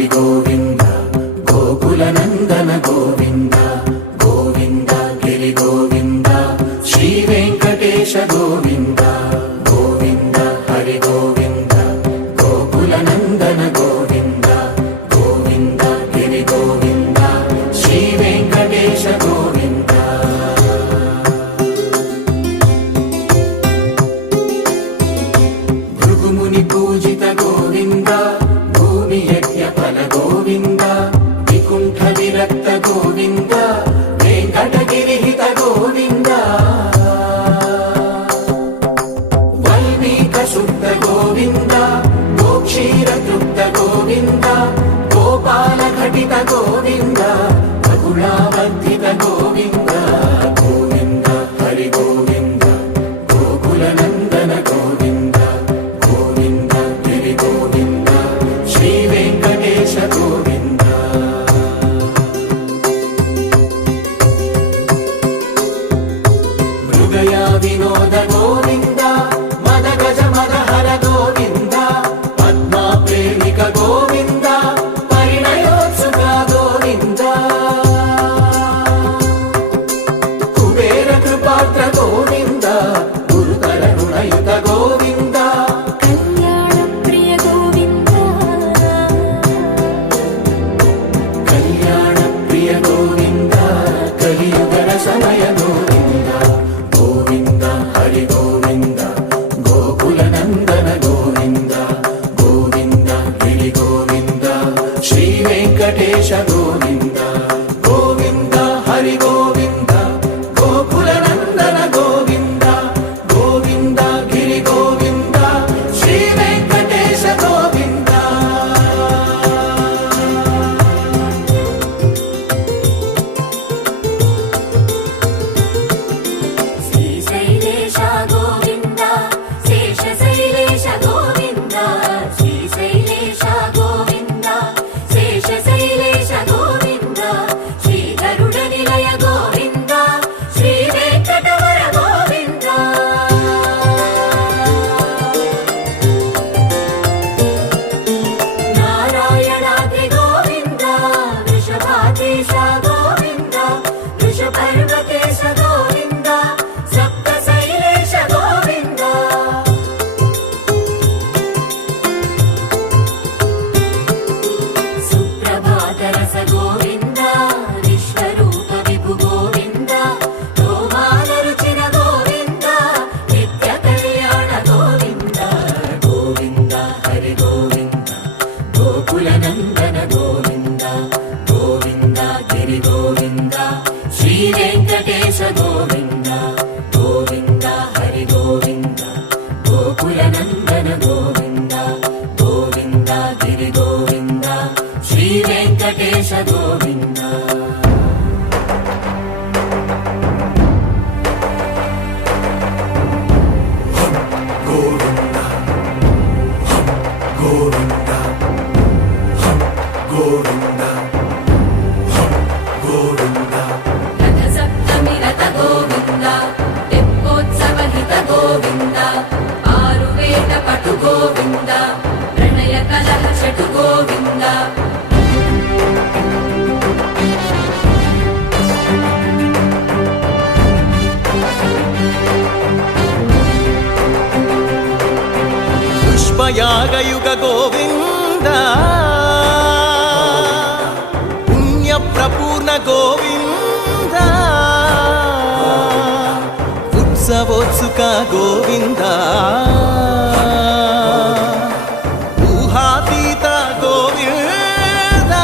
హరి గోవింద గోకుల నందన గోవింద గోవింద గిరి గోవింద శ్రీ వెంకటేశ గోవింద గోవింద హరి గోవింద గోకుల నందన గోవింద గోవింద గిరి గోవింద శ్రీ వెంకటేశ గోవింద భృగుముని పూజిత గోవింద భూమి యజ్ఞ ఫల గోవింద వికుంఠ విరక్త గోవింద వెంకటగిరి హిత గోవింద వల్మీక శుద్ధ గోవింద గోక్షీర తృప్త గోవింద గోపాల ఘటిత గోవింద బహుళావర్ధిత గోవింద గోవింద హరి గోవింద గోకుల నందన గోవింద గోవింద గిరి గోవింద శ్రీ వెంకటేశ గోవింద మృగయ వినోద గోవింద మద గజ మద హర గోవింద పద్మా ప్రేమిక గోవింద పరిణయోత్సుక గోవింద కుబేర కృపాత్ర గోవింద గురుతర రుణయుత గోవింద కళ్యాణ ప్రియ గోవింద కళ్యాణ ప్రియ గోవింద కలియుగ సమయ గోవింద గోవింద హరి గోవింద గోకుల నందన గోవింద గోవింద గిరి గోవింద శ్రీ వెంకటేశ గోవింద గోవింద హరి గోవింద గోకుల నందన గోవింద గోవింద గిరి గోవింద శ్రీ వెంకటేశ గోవింద శ్రీశైలేశ గోవింద శేషశైలేశ గోవింద శ్రీశైలేశ గోవింద శేషశైలేశ గోవింద శ్రీ గరుడ నిలయ గోవింద శ్రీ వెంకటవర గోవింద నారాయణాద్రి గోవింద వృషభాదేశ గోవింద వృషపర్వతేశ గోవింద సప్తశైలేశ గోవింద సుప్రభాతరస గోవింద విశ్వరూప విభు గోవింద రోమాల రుచిన గోవింద నిత్య కళ్యాణ గోవింద గోవింద హరి గోవింద గోకుల నందన గోవింద గోవింద గిరి గోవింద శ్రీ వెంకటేశ గోవింద గోవింద హరి గోవింద గోకుల నందన గోవింద గోవింద గిరి గోవింద శ్రీ వెంకటేశ గోవింద గోవింద గోవింద గోవింద గోవింద రథ సప్తమి రథ గోవింద తెప్పోత్సవ హిత గోవింద ఆరువేద పటు గోవింద ప్రణయ కలహ చటు గోవింద పుష్పయాగయుగ గోవింద పుణ్య ప్రపూర్ణ గోవింద ఉత్సవోత్సుక గోవింద ఊహాతీత గోవింద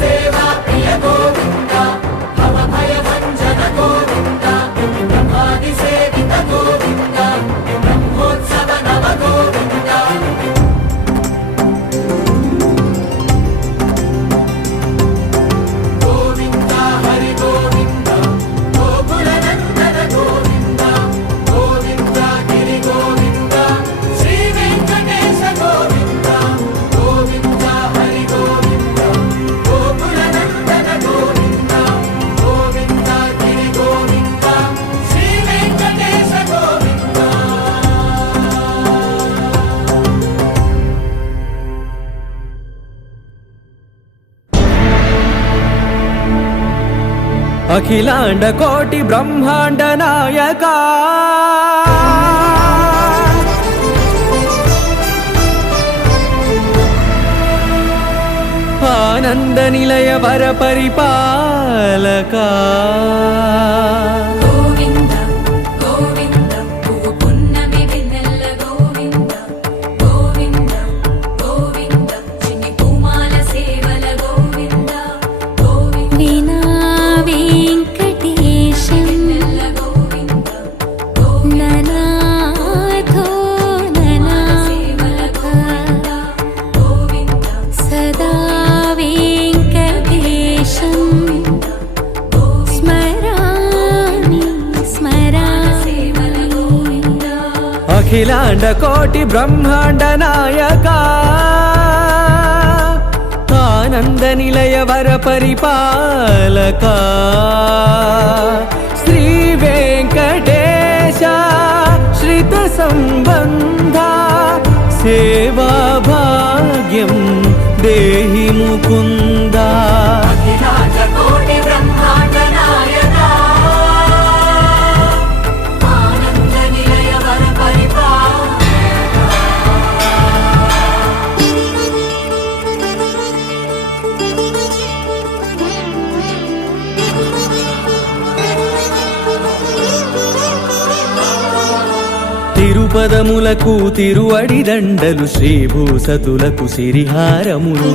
సేవా ప్రియ గోవింద భవ భయ భంజన గోవింద బ్రహ్మాది సేవిత గోవింద బ్రహ్మోత్సవ నవ గోవింద అఖిలాండ కోటి బ్రహ్మాండ నాయక ఆనంద నిలయ వర పరిపాలక గోవింద గోవింద పువ్వు పున్నమి వెన్నెల గోవింద గోవింద గోవింద చిన్ని పూమాల సేవల గోవింద గోవింద వినా వెంకటేశం వెన్నెల గోవింద గోవింద ననాథో సేవల ననాథ గోవింద గోవింద సదా వెంకటేశం స్మరామి స్మరామి సేవల గోవింద అఖిలాండ కోటి బ్రహ్మాండ నాయక ఆనంద నిలయ వర పరిపాలక శ్రీ వెంకటేశ శ్రిత సంబంధ సేవా భాగ్యం దేహి ముకుంద అఖిలాండ కోటి బ్రహ్మాండ నాయక ఆనంద నిలయ వర పరిపాలక తిరుపదములకు తిరువడి దండలు శ్రీభూసతులకు సిరిహారములు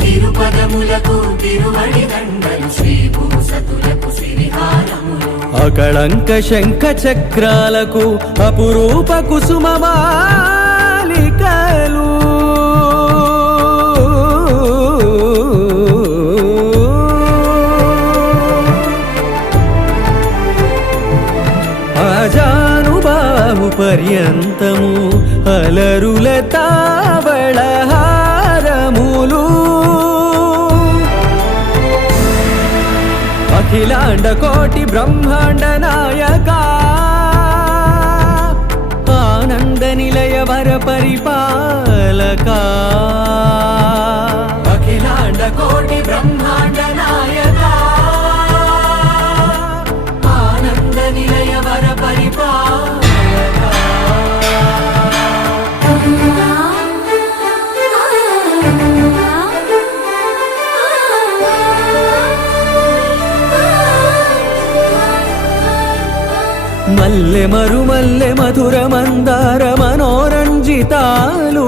తిరుపదములకు తిరువడి దండలు శ్రీభూసతులకు సిరిహారములు అకళంక శంఖ చక్రాలకు అపురూప కుసుమమాలికలు ఆజానుబాహు పర్యంతము అలరుల తావళహారములు అఖిలాండ కోటి బ్రహ్మాండ నాయక ఆనంద నిలయ వర పరిపాలక అఖిలాండ కోటి బ్రహ్మాండ నాయక ఆనంద నిలయ వర పరిపాలక మల్లె మరుమల్లె మధుర మందార మనోరంజితాలు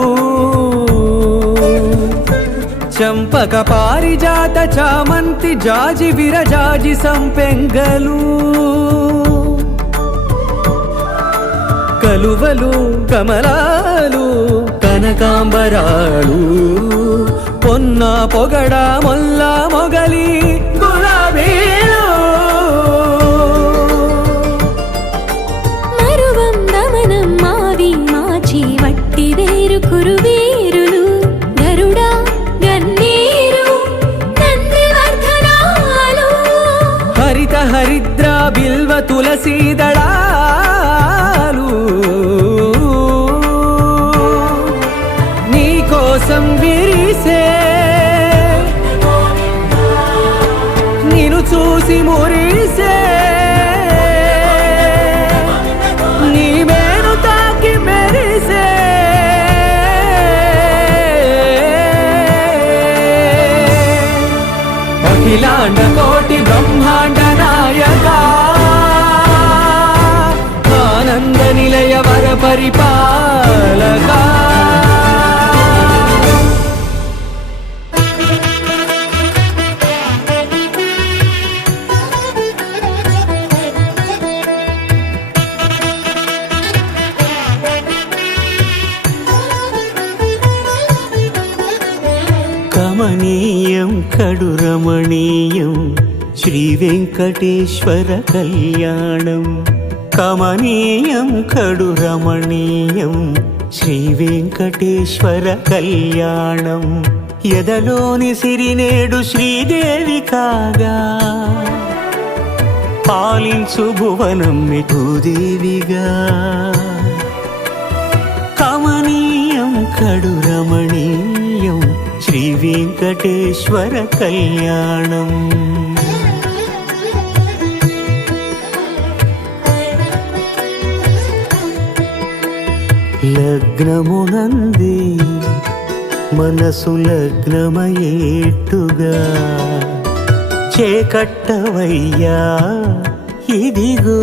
చంపక పారిజాత చామంతి జాజి విరజాజి సంపెంగలు కలువలు కమలాలు కనకాంబరాలు పొన్న పొగడ మొల్ల మొగలి గులాబీలు మరువం దమనం మావి మాచి వట్టి వేరు కురువీరులు గరుడ గన్నేరు నందివర్ధనాలు హరిత హరిద్ర బిల్వ తులసీ దళాలు నీ కోసం విరిసే నిన్ను చూసి మురిసే నీ మేను తాకి మెరిసే అఖిలాండ కోటి బ్రహ్మాండ నాయక ఆనంద నిలయ వర పరిపాలక కమనీయం కడురమణీయం శ్రీ వెంకటేశ్వర కళ్యాణం కమనీయం కడురమణీయం శ్రీ వెంకటేశ్వర కళ్యాణం ఎదలోని సిరినేడు శ్రీదేవి కాగా పాలించు భువనం మిఠూదేవిగా కమనీయం కడురమణీయం శ్రీ వెంకటేశ్వర కళ్యాణం. లగ్నమునందే మనసు లగ్నమయేట్టుగా చేకట్టవయ్యా ఇదిగో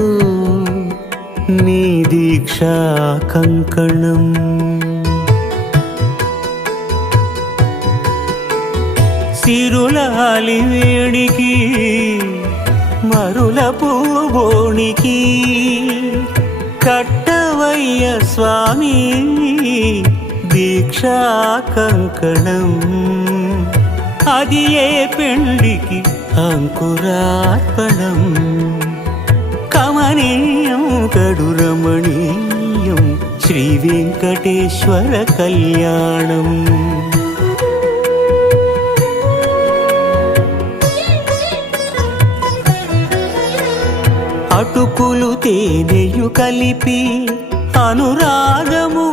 నీ దీక్షా కంకణం. సిరులాలి వేడికి మరుల పూబోనికి కట్టవయ్య స్వామి దీక్షా కంకణం. అది ఏ పెండికి అంకురార్పణం. కమనీయం కడురమణీయం శ్రీ వెంకటేశ్వర కళ్యాణం. అటుకులు తేనెయు కలిపి అనురాగము